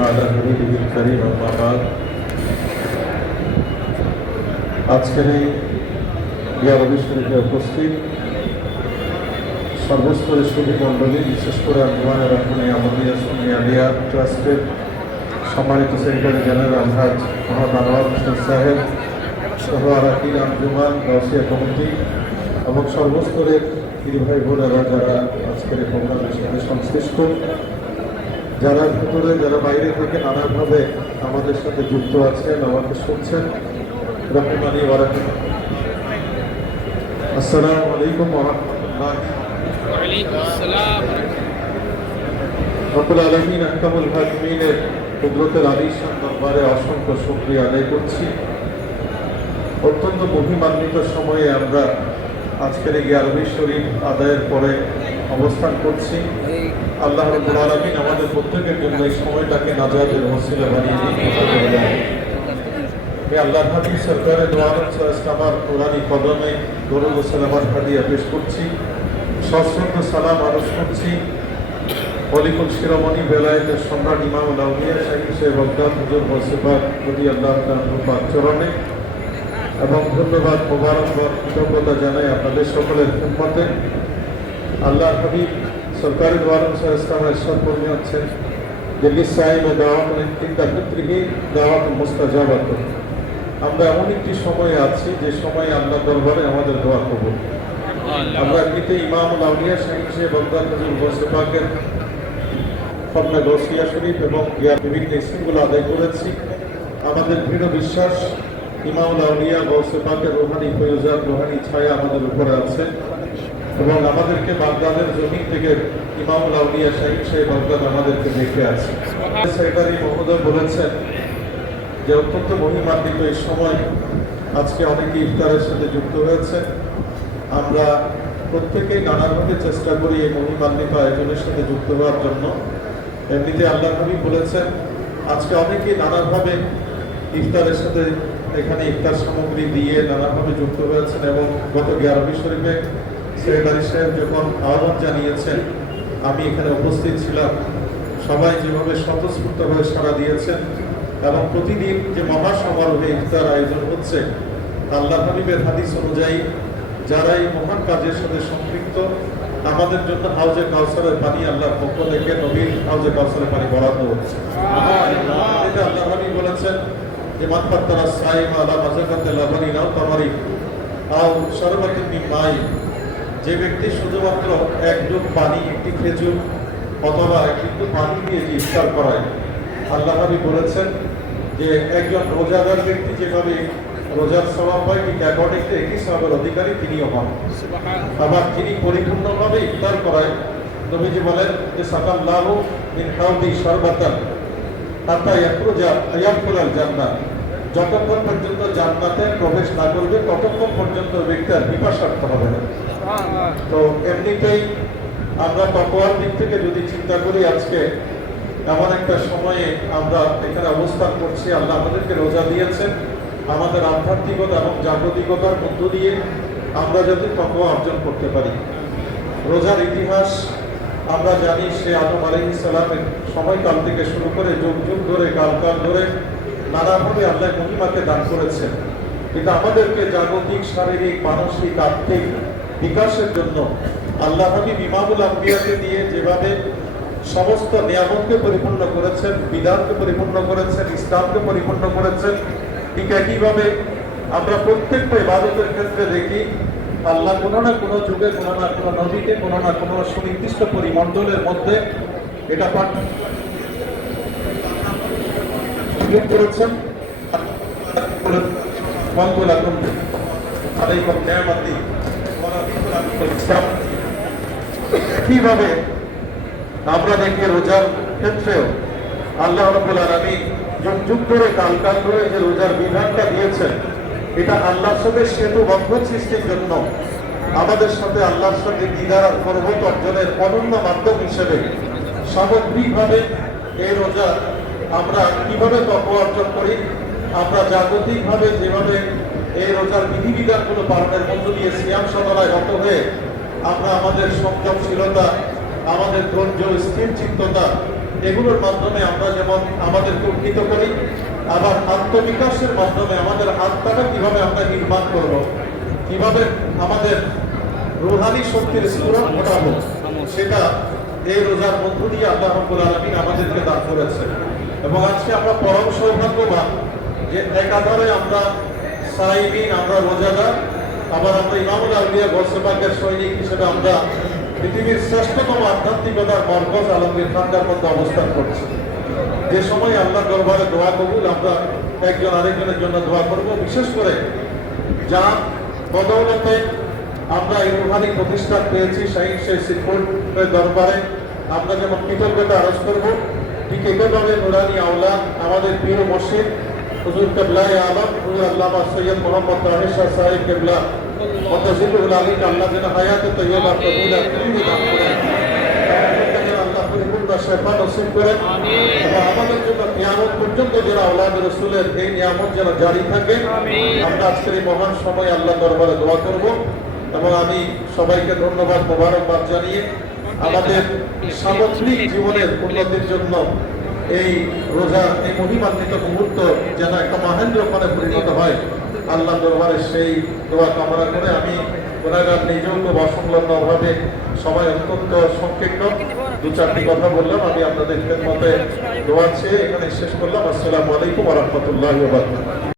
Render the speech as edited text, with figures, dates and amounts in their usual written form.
على حبيبه الكريم أما بعد আজকের এই ইয়ারবি শরীফে উপস্থিত সর্বস্তরের সুধী মণ্ডলী, বিশেষ করে আঞ্জুমান রহমানী আহমদিয়া সুন্নিয়া ট্রাস্টের সম্মানিত সেক্রেটারি জেনারেল আলহাজ মোহাম্মদ আনোয়ার হোসেন সাহেব সহ আরাকিন আঞ্জুমান গাউসিয়া কমিটি এবং সর্বস্তরের পীর ভাই বোনেরা যারা আজকের এই প্রোগ্রামের সাথে সংশ্লিষ্ট, যারা ভিতরে যারা বাইরে থেকে নানাভাবে আমাদের সাথে যুক্ত আছেন, আমাকে শুনছেন, রহমানি ওয়ারাকাতুহু। আসসালামু আলাইকুম ওয়া রাহমাতুল্লাহি ওয়া আলাইকুম আসসালাম। রব্বুল আলামিন আহকামুল হাকিমিনের কুদরতের আলিশান দরবারে অসংখ্য শুকরিয়া আদায় করছি। অত্যন্ত মহিমান্বিত সময়ে আমরা আজকের এই ইয়ারবি শরীফ আদায়ের পরে অবস্থান করছি। আল্লাহ রাব্বুল আলামিন আমাদের প্রত্যেকের জন্য এই সময়টাকে নাজাতের ওসিলা বানিয়ে দিন। আল্লাহর হাবিব সরকারে দো আলম সাল্লাল্লাহু আলাইহি কোরআনী কদমে দরুদ ও সালাম হাদিয়া পেশ করছি, সশ্রদ্ধ সালাম আরজ করছি অলিকুল শিরোমণি বেলায়েতের সম্রাট ইমামুল আউলিয়া শাইখ সাহেব আব্দুল হুজুর ওয়াসিফাত রাদিয়াল্লাহু তাআলা পাক চরণে, এবং ধন্যবাদ মোবারকবাদ কৃতজ্ঞতা জানাই আপনাদের সকলের খিদমতে। আল্লাহর হাবিব সরকারে দো আলম সাল্লাল্লাহু আলাইহি ওয়াসাল্লাম বলে আছেন যে লিসাইমে দাওয়াতুন ইনদা ফিতরিহি দাওয়াতুন মুস্তাজাবাত। আমরা এমন একটি সময়ে আছি যে সময়ে আল্লাহ দরবারে আমাদের দোয়া কবুল। আমরা এমনিতে ইমামুল আউলিয়া শাইখ সাহেব আব্দুল হুজুর ওয়াসিফাতের খতনা গাউসিয়া শরীফ এবং বিভিন্ন ইসিমগুলো আদায় করেছি। আমাদের দৃঢ় বিশ্বাস ইমামুল আউলিয়া গাউসে পাকের রুহানি ফয়জাত, রুহানি ছায়া আমাদের উপরে আছে, এবং আমাদেরকে বাগদাদের জমি থেকে ইমামুল আউলিয়া শাইখ সাহেব বাগদাদ আমাদেরকে দেখে আছে। সেক্রেটারি মহোদয় বলেছেন যে অত্যন্ত মহিমান্বিত এই সময় আজকে অনেকে ইফতারের সাথে যুক্ত হয়েছে। আমরা প্রত্যেকেই নানাভাবে চেষ্টা করি এই মহিমান্বিত আয়োজনের সাথে যুক্ত হওয়ার জন্য। এমনিতে আল্লাহ নবী বলেছেন আজকে অনেকেই নানাভাবে ইফতারের সাথে এখানে ইফতার সামগ্রী দিয়ে নানাভাবে যুক্ত হয়েছেন, এবং গত ইয়ারবি শরীফে সেক্রেটারি সাহেব যখন আহ্বান জানিয়েছেন আমি এখানে উপস্থিত ছিলাম, সবাই যেভাবে স্বতঃস্ফূর্তভাবে সাড়া দিয়েছেন, এবং প্রতিদিন যে মহা সমারোহে ইফতার আয়োজন হচ্ছে আল্লাহ হাবিবের হাদিস অনুযায়ী যারা এই মহান কাজের সাথে সম্পৃক্ত আমাদের জন্য হাউজে কাউসারের পানি আল্লাহর পক্ষ থেকে নবীর হাউজে কাউসারের পানি বরাদ্দ হচ্ছে। এটা আল্লাহ হাবিব বলেছেন যে মান ফাত্তারা সাইম আলা মাযাকাতিল লাবানি নাও তামারি আও শারবাতিন মিন মাই, যে ব্যক্তি শুধুমাত্র এক ডুব পানি, একটি খেজুর অথবা একটু পানি দিয়ে যে ইফতার করায়, আল্লাহ হাবিব বলেছেন যে একজন রোজাদার ব্যক্তি যেভাবে রোজার সওয়াব পায় ঠিক অ্যাকর্ডিংলি একই সওয়াবের অধিকারী তিনিও হন। আবার যিনি পরিপূর্ণভাবে ইফতার করায়, নবীজি বলেন যে সাকাল্লাহু মিন হাউদি শারবাতান হাত্তা ইয়াদখুলাল জান্নাহ, যতক্ষণ পর্যন্ত জান্নাতে প্রবেশ না করবে ততক্ষণ পর্যন্ত ব্যক্তির পিপাসার্থ হবে না। তো এমনিতেই আমরা তাকওয়ার দিক থেকে যদি চিন্তা করি, আজকে এমন একটা সময়ে আমরা এখানে অবস্থান করছি, আল্লাহ আমাদেরকে রোজা দিয়েছেন আমাদের আধ্যাত্মিকতা এবং জাগতিকতার মধ্য দিয়ে আমরা যাতে তাকওয়া অর্জন করতে পারি। রোজার ইতিহাস আমরা জানি, সে আদম আলাইহিস সালামের সময়কাল থেকে শুরু করে যুগ যুগ ধরে কাল ধরে নানাভাবে আল্লাহ মহিমাকে দান করেছেন। এটা আমাদেরকে জাগতিক, শারীরিক, মানসিক, আর্থিক বিকাশের জন্য আল্লাহ হাবিব ইমামুল আম্বিয়াকে দিয়ে যেভাবে সমস্ত নিয়ামতকে পরিপূর্ণ করেছেন, বিধানকে পরিপূর্ণ করেছেন, ইসলামকে পরিপূর্ণ করেছেন, ঠিক একইভাবে আমরা প্রত্যেকটা ইবাদতের ক্ষেত্রে দেখি আল্লাহ কোনো না কোনো যুগে কোনো না কোনো নবীকে কোনো না কোনো সুনির্দিষ্ট পরিমণ্ডলের মধ্যে এটা করেছেন। কিভাবে আমরা দেখি রোজার ক্ষেত্রেও আল্লাহ রাব্বুল আলামিন যুগ যুগ ধরে কাল ধরে যে রোজার বিধানটা দিয়েছেন, এটা আল্লাহর সাথে সেতু বন্ধন সৃষ্টির জন্য, আমাদের সাথে আল্লাহর সাথে দিদার আর পর্বত অর্জনের অনন্য মাধ্যম হিসেবে সামগ্রিকভাবে এই রোজা আমরা কিভাবে তাকওয়া অর্জন করি, আমরা জাগতিকভাবে যেভাবে এই রোজার বিধিবিধানগুলো পালনের মধ্য দিয়ে সিয়াম সাধনায় রত হয়ে আমরা আমাদের সংযমশীলতা, আমাদের ধৈর্য, স্থির চিত্ততা এগুলোর মাধ্যমে আমরা যেমন আমাদেরকে উন্নীত করি, আবার আত্মবিকাশের মাধ্যমে আমাদের আত্মাটা কিভাবে আমরা নির্মাণ করব, কিভাবে আমাদের রুহানি শক্তির স্ফুরণ ঘটাবো, সেটা এই রোজার মধ্য দিয়ে আল্লাহ রাব্বুল আলামিন আমাদেরকে দান করেছে। এবং আজকে আমরা পরম সৌভাগ্যবান যে একাধারে আমরা সাইমিন, আমরা রোজাদার, আবার আমরা ইমামুল আউলিয়া গৌসে পাকের সৈনিক হিসেবে আমরা পৃথিবীর শ্রেষ্ঠতম আধ্যাত্মিকতার মরকজ আলমগীর খানকার মধ্যে অবস্থান করছি। যে সময় আল্লাহ দরবারে দোয়া কবুল, আমরা একজন আরেকজনের জন্য দোয়া করব। বিশেষ করে যা বদৌলতে আমরা এই রুহানি প্রতিষ্ঠান পেয়েছি সেই সিফুরের দরবারে আমরা যেমন কৃতজ্ঞতা আরজ করব, ঠিক একইভাবে নুরানি আওলাদ আমাদের প্রিয় মসজিদ হুজুর কেবলায়ে আলম হুজুর আল্লামা সৈয়দ মোহাম্মদ তাহের শাহ সাহেব কেবলা মুতাজিলুল আলীকে আল্লাহ যেন হায়াতে তৈয়বা কবুলা কবুল দান করেন, আল্লাহ পরিপূর্ণ শেফা নসিব করেন, এবং আমাদের জন্য কিয়ামত পর্যন্ত যারা আওলাদ রাসূলের এই নিয়ামত যেন জারি থাকে। আমরা আজকের এই মহান সময় আল্লাহ দরবারে দোয়া করব, এবং আমি সবাইকে ধন্যবাদ মোবারকবাদ জানিয়ে আমাদের সামগ্রিক জীবনের উন্নতির জন্য এই রোজার এই মহিমান্বিত মুহূর্ত যেন একটা মহেন্দ্র ফলে পরিণত হয়, আল্লাহ দরবারে সেই দোয়া কামনা করে আমি গুনাহগার নিজেও তো অসংলগ্ন অভাবে সময় অত্যন্ত সংক্ষিপ্ত দু চারটি কথা বললাম। আমি আপনাদের খেদমতে দোয়া চেয়ে এখানে শেষ করলাম। আসসালামু আলাইকুম ওয়া রাহমাতুল্লাহি ওয়া বারাকাতুহু।